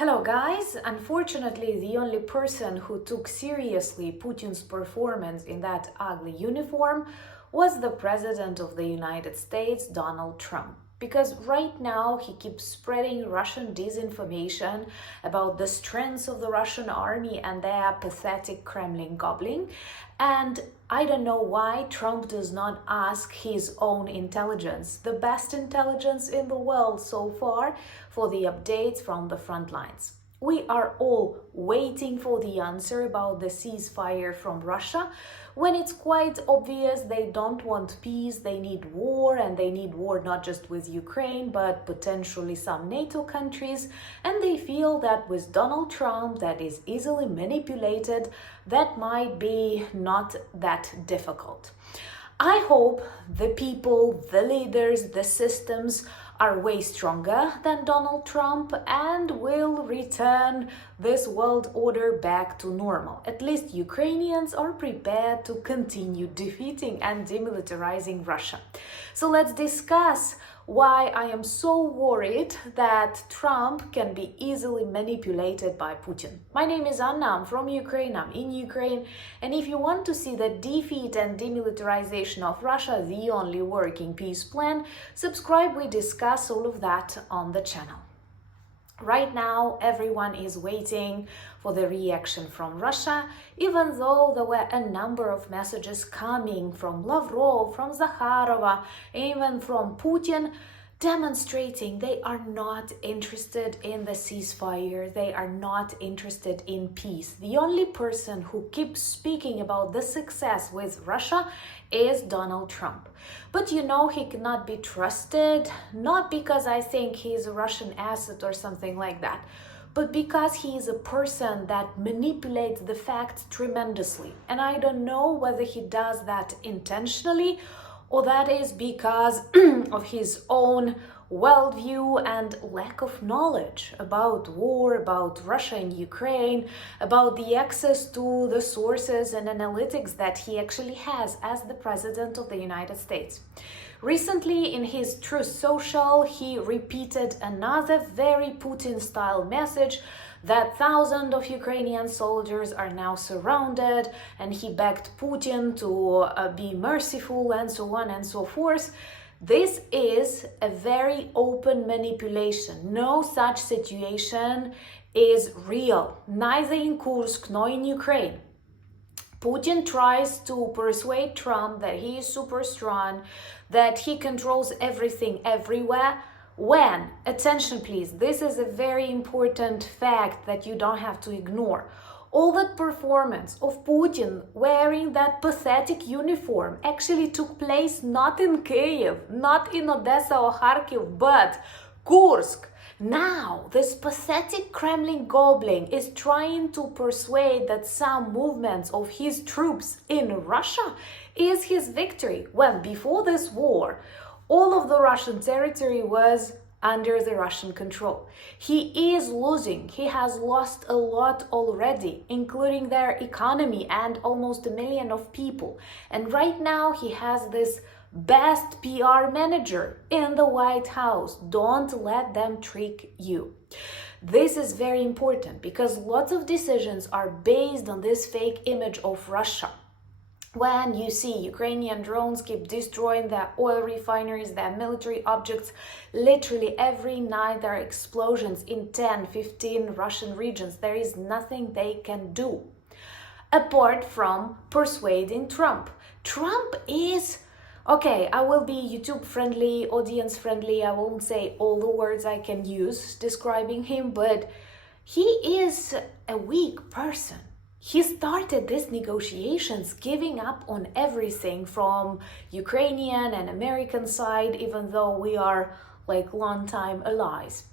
Hello guys! Unfortunately, the only person who took seriously Putin's performance in that ugly uniform was the President of the United States, Donald Trump. Because right now he keeps spreading Russian disinformation about the strengths of the Russian army and their pathetic Kremlin gobbling. And I don't know why Trump does not ask his own intelligence, the best intelligence in the world so far, for the updates from the front lines. We are all waiting for the answer about the ceasefire from Russia, when it's quite obvious they don't want peace, they need war, and they need war not just with Ukraine, but potentially some NATO countries, and they feel that with Donald Trump, that is easily manipulated, that might be not that difficult. I hope the people, the leaders, the systems are way stronger than Donald Trump and will return this world order back to normal. At least Ukrainians are prepared to continue defeating and demilitarizing Russia. So let's discuss why I am so worried that Trump can be easily manipulated by Putin. My name is Anna, I'm from Ukraine, I'm in Ukraine, and if you want to see the defeat and demilitarization of Russia, the only working peace plan, subscribe, we discuss all of that on the channel. Right now, everyone is waiting for the reaction from Russia, even though there were a number of messages coming from Lavrov, from Zakharova, even from Putin, demonstrating they are not interested in the ceasefire, they are not interested in peace. The only person who keeps speaking about the success with Russia is Donald Trump. But you know he cannot be trusted, not because I think he's a Russian asset or something like that, but because he is a person that manipulates the facts tremendously. And I don't know whether he does that intentionally or that is because of his own worldview and lack of knowledge about war, about Russia and Ukraine, about the access to the sources and analytics that he actually has as the President of the United States. Recently, in his Truth Social, he repeated another very Putin-style message that thousands of Ukrainian soldiers are now surrounded, and he begged Putin to be merciful and so on and so forth. This is a very open manipulation. No such situation is real, neither in Kursk nor in Ukraine. Putin tries to persuade Trump that he is super strong, that he controls everything everywhere, when, attention please, this is a very important fact that you don't have to ignore. All that performance of Putin wearing that pathetic uniform actually took place not in Kiev, not in Odessa or Kharkiv, but Kursk. Now, this pathetic Kremlin gobbling is trying to persuade that some movements of his troops in Russia is his victory, when before this war, all of the Russian territory was under the Russian control. He is losing. He has lost a lot already, including their economy and almost 1 million of people. And right now he has this best PR manager in the White House. Don't let them trick you. This is very important because lots of decisions are based on this fake image of Russia. When you see Ukrainian drones keep destroying their oil refineries, their military objects, literally every night there are explosions in 10, 15 Russian regions, there is nothing they can do apart from persuading Trump. Trump is, okay, I will be YouTube friendly, audience friendly, I won't say all the words I can use describing him, but he is a weak person. He started these negotiations giving up on everything from Ukrainian and American side, even though we are like long-time allies.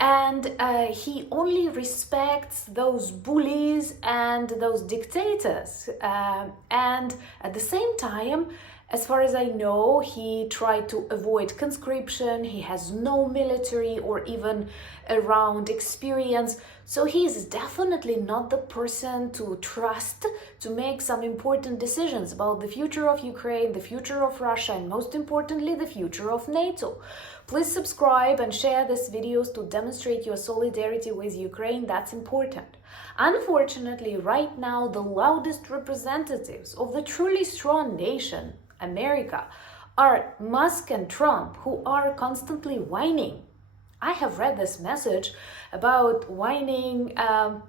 And he only respects those bullies and those dictators. And at the same time, as far as I know, he tried to avoid conscription. He has no military or even around experience. So he is definitely not the person to trust to make some important decisions about the future of Ukraine, the future of Russia, and most importantly, the future of NATO. Please subscribe and share these videos to demonstrate your solidarity with Ukraine. That's important. Unfortunately, right now, the loudest representatives of the truly strong nation, America, are Musk and Trump, who are constantly whining. I have read this message about whining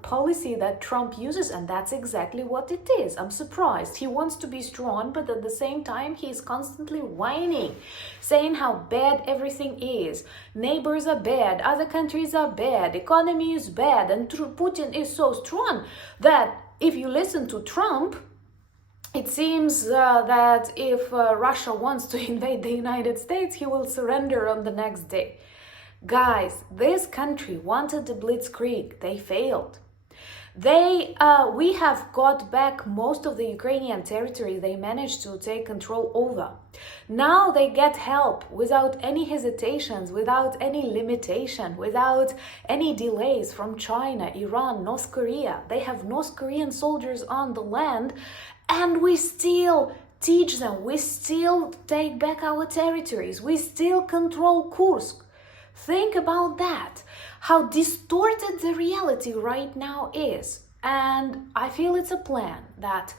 policy that Trump uses, and that's exactly what it is. I'm surprised. He wants to be strong, but at the same time, he is constantly whining, saying how bad everything is. Neighbors are bad, other countries are bad, economy is bad, and Putin is so strong that if you listen to Trump, it seems that if Russia wants to invade the United States, he will surrender on the next day. Guys, this country wanted a blitzkrieg. They failed. We have got back most of the Ukrainian territory they managed to take control over. Now they get help without any hesitations, without any limitation, without any delays from China, Iran, North Korea. They have North Korean soldiers on the land, and we still teach them. We still take back our territories. We still control Kursk. Think about that, how distorted the reality right now is. And I feel it's a plan that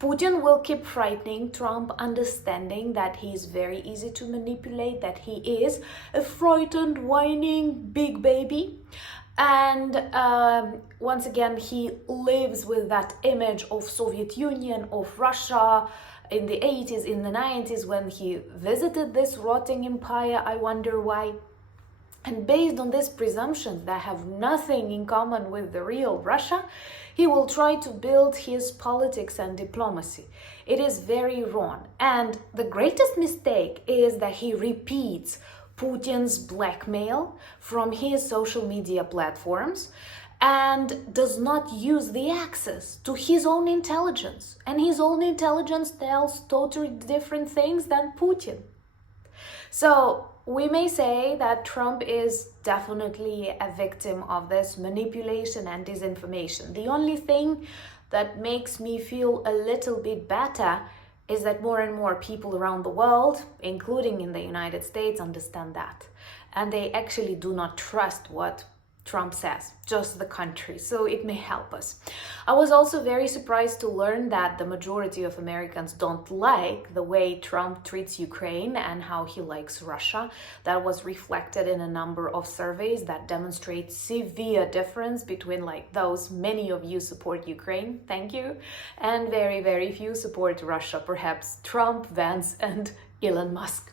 Putin will keep frightening Trump, understanding that he is very easy to manipulate, that he is a frightened, whining big baby. And once again, he lives with that image of Soviet Union, of Russia, in the 80s, in the 90s, when he visited this rotting empire. I wonder why. And based on these presumptions that have nothing in common with the real Russia, he will try to build his politics and diplomacy. It is very wrong. And the greatest mistake is that he repeats Putin's blackmail from his social media platforms and does not use the access to his own intelligence. And his own intelligence tells totally different things than Putin. So we may say that Trump is definitely a victim of this manipulation and disinformation. The only thing that makes me feel a little bit better is that more and more people around the world, including in the United States, understand that. And they actually do not trust what Trump says, just the country, so it may help us. I was also very surprised to learn that the majority of Americans don't like the way Trump treats Ukraine and how he likes Russia. That was reflected in a number of surveys that demonstrate severe difference between those many of you support Ukraine, thank you, and very, very few support Russia, perhaps Trump, Vance, and Elon Musk.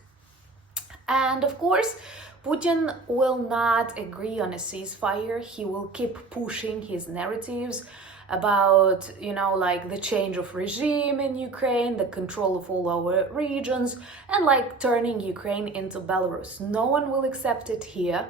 And of course, Putin will not agree on a ceasefire. He will keep pushing his narratives about, the change of regime in Ukraine, the control of all our regions, and turning Ukraine into Belarus. No one will accept it here.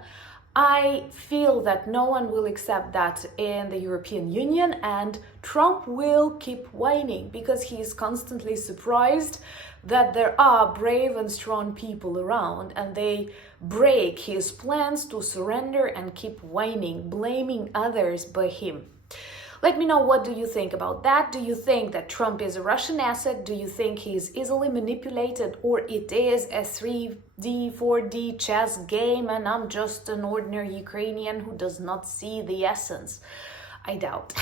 I feel that no one will accept that in the European Union, and Trump will keep whining because he is constantly surprised that there are brave and strong people around, and they break his plans to surrender and keep whining, blaming others but him. Let me know, what do you think about that? Do you think that Trump is a Russian asset? Do you think he's easily manipulated, or it is a 3D, 4D chess game and I'm just an ordinary Ukrainian who does not see the essence? I doubt.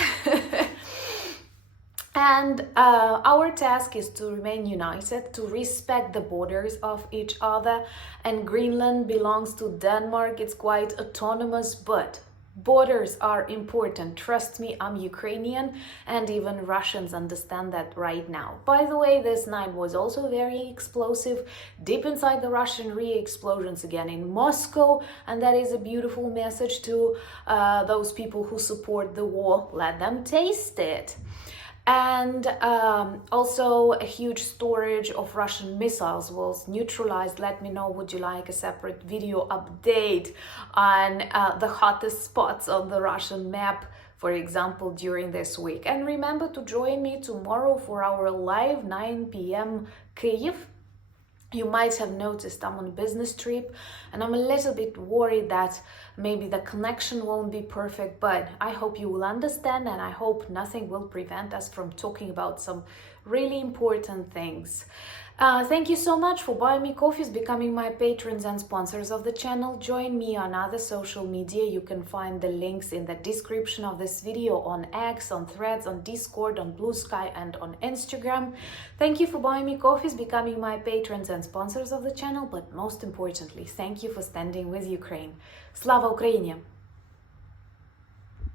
And our task is to remain united, to respect the borders of each other. And Greenland belongs to Denmark. It's quite autonomous, but borders are important. Trust me, I'm Ukrainian, and even Russians understand that right now. By the way, this night was also very explosive. Deep inside the Russian re-explosions again in Moscow, and that is a beautiful message to those people who support the war. Let them taste it. And also a huge storage of Russian missiles was neutralized. Let me know, would you like a separate video update on the hottest spots on the Russian map, for example, during this week? And remember to join me tomorrow for our live 9 p.m. Kyiv. You might have noticed I'm on a business trip, and I'm a little bit worried that maybe the connection won't be perfect, but I hope you will understand, and I hope nothing will prevent us from talking about some really important things. Thank you so much for buying me coffees, becoming my patrons and sponsors of the channel. Join me on other social media. You can find the links in the description of this video on X, on Threads, on Discord, on Blue Sky, and on Instagram. Thank you for buying me coffees, becoming my patrons and sponsors of the channel, but most importantly, thank you for standing with Ukraine. Slava Ukraini!